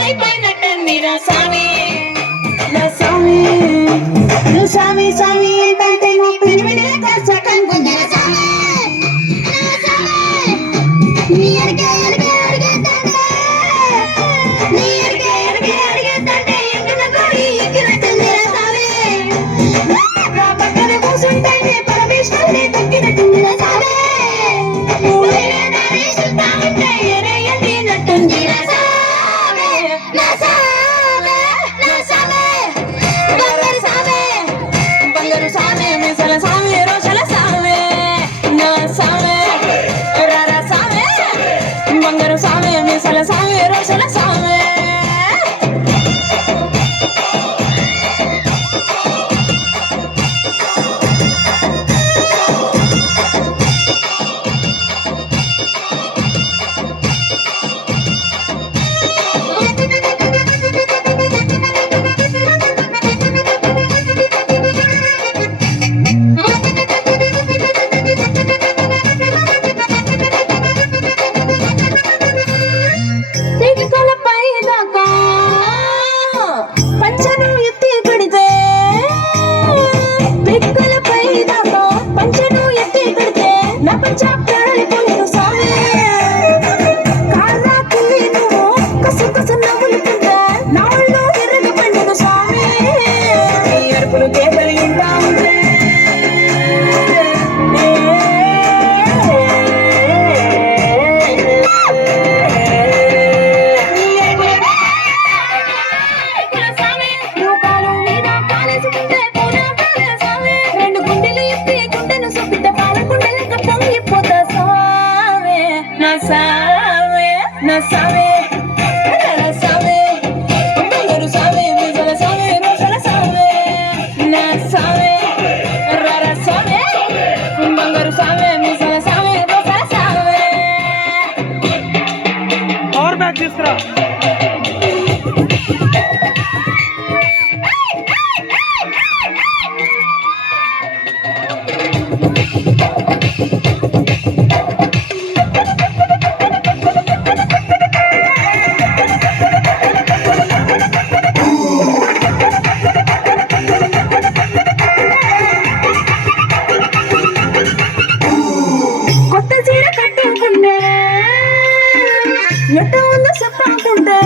అయిపోయినట్టుంది రా సామి సామి సామి ఏంటంటే నీ పిరిమిడే కనుకుంది రా సామి నీ అడిగే అడిగే అడిగేద్దంటే నీ అడిగే అడిగే అడిగేద్దంటే ఎక్కిన గోడి ఎక్కినట్టుంది రా సామి నా పక్కన కూర్చుంటే పరమేశ్వరుని తక్కినట్టుంది రా సామి బంగారు సామి మీసాల సామి రోషల సామి నా సామి నా సామి బంగారు సామి మీసాల సామి రోషల సామి నా సామి రారా సామి బంగారు సామి మీసాల సామి రోషల సామి పవర్ బ్యాక్ తీసుకురా ఎట్ట ఉందో చెప్పకుంటే